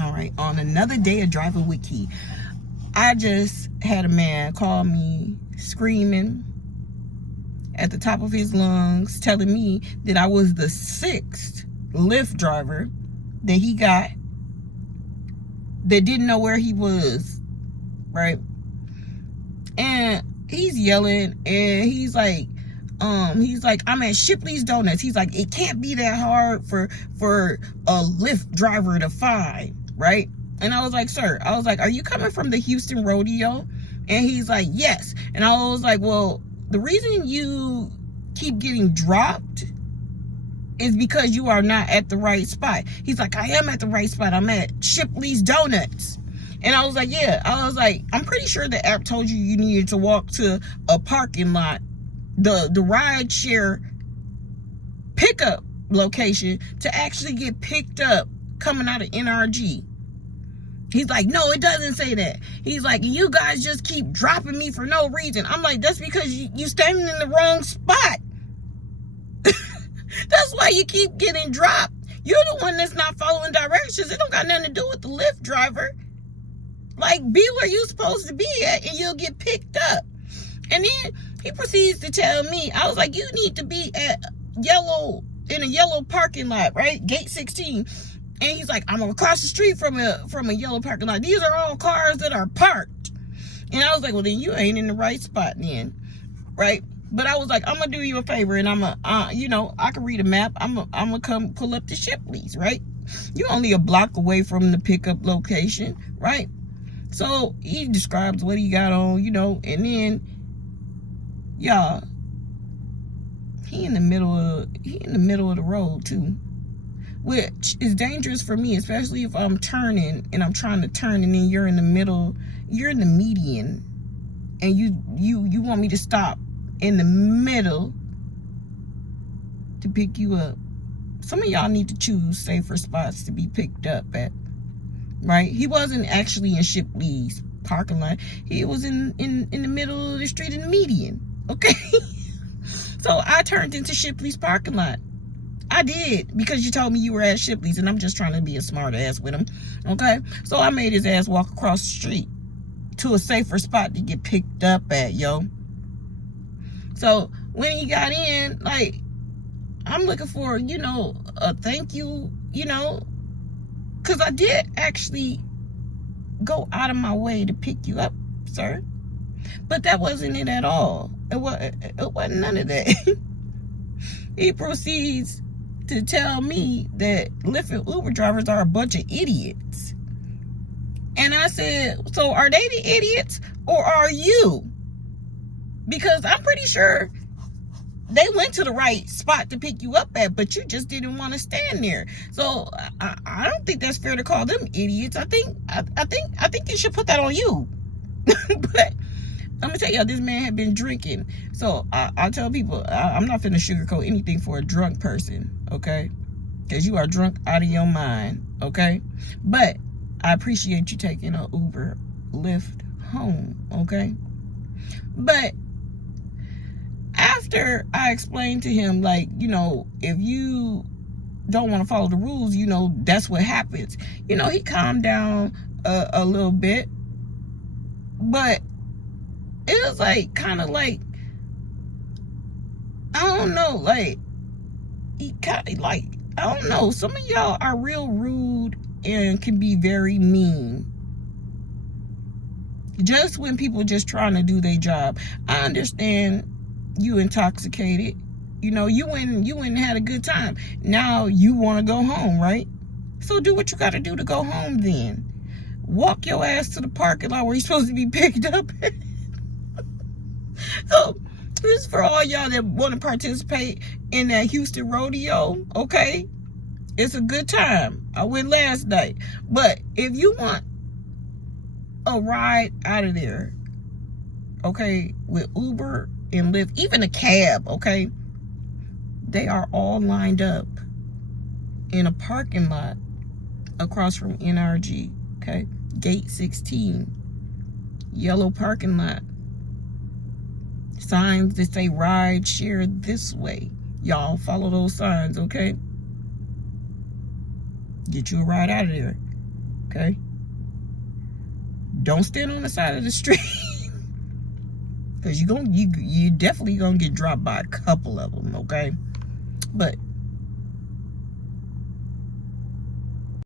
All right, on another day of driving with Key, I just had a man call me screaming at the top of his lungs, telling me that I was the 6th Lyft driver that he got that didn't know where he was, right? And he's yelling, and he's like, I'm at Shipley's Donuts. He's like, it can't be that hard for a Lyft driver to find, right? And I was like, sir, are you coming from the Houston rodeo? And he's like, yes. And I was like, well, the reason you keep getting dropped is because you are not at the right spot. He's like, I am at the right spot. I'm at Shipley's Donuts. And I was like, yeah. I was like, I'm pretty sure the app told you needed to walk to a parking lot, the ride share pickup location, to actually get picked up coming out of NRG. He's like, no, it doesn't say that. He's like, you guys just keep dropping me for no reason. I'm like, that's because you standing in the wrong spot. That's why you keep getting dropped. You're the one that's not following directions. It don't got nothing to do with the Lyft driver. Like, be where you're supposed to be at, and you'll get picked up. And then he proceeds to tell me, I was like, you need to be in a yellow parking lot, right? Gate 16. And he's like, I'm across the street from a yellow parking lot. These are all cars that are parked. And I was like, well, then you ain't in the right spot then, right? But I was like, I'm gonna do you a favor, and I can read a map. I'm gonna come pull up to Shipley's, right? You're only a block away from the pickup location, right? So he describes what he got on, and then, y'all, he in the middle of the road too, which is dangerous for me, especially if I'm turning and I'm trying to turn, and then you're in the middle, you're in the median, and you want me to stop in the middle to pick you up. Some of y'all need to choose safer spots to be picked up at, right? He wasn't actually in Shipley's parking lot. He was in the middle of the street in the median, okay? So I turned into Shipley's parking lot. I did, because you told me you were at Shipley's, and I'm just trying to be a smart ass with him, okay? So I made his ass walk across the street to a safer spot to get picked up at, yo. So when he got in, like, I'm looking for, a thank you, because I did actually go out of my way to pick you up, sir. But that wasn't it at all. It wasn't none of that. He proceeds to tell me that Lyft and Uber drivers are a bunch of idiots. And I said, so are they the idiots, or are you? Because I'm pretty sure they went to the right spot to pick you up at, but you just didn't want to stand there. So I don't think that's fair to call them idiots. I think you should put that on you. But I'm gonna tell y'all, this man had been drinking. So I tell people, I'm not finna sugarcoat anything for a drunk person, okay? Because you are drunk out of your mind, okay? But I appreciate you taking an Uber, Lyft home, okay? But after I explained to him, like, if you don't want to follow the rules, that's what happens. He calmed down a little bit, but it was like, kind of like, I don't know, like, he kind of like, I don't know, some of y'all are real rude and can be very mean just when people just trying to do their job. I understand you intoxicated, you went and had a good time. Now you want to go home, right? So do what you got to do to go home then. Walk your ass to the parking lot where you're supposed to be picked up. So this is for all y'all that want to participate in that Houston rodeo, okay? It's a good time. I went last night. But if you want a ride out of there, okay, with Uber and Lyft, even a cab, okay, they are all lined up in a parking lot across from NRG, okay? Gate 16, yellow parking lot. Signs that say ride share this way. Y'all follow those signs, okay? Get you a ride out of there. Okay? Don't stand on the side of the street. Because you definitely gonna get dropped by a couple of them, okay? But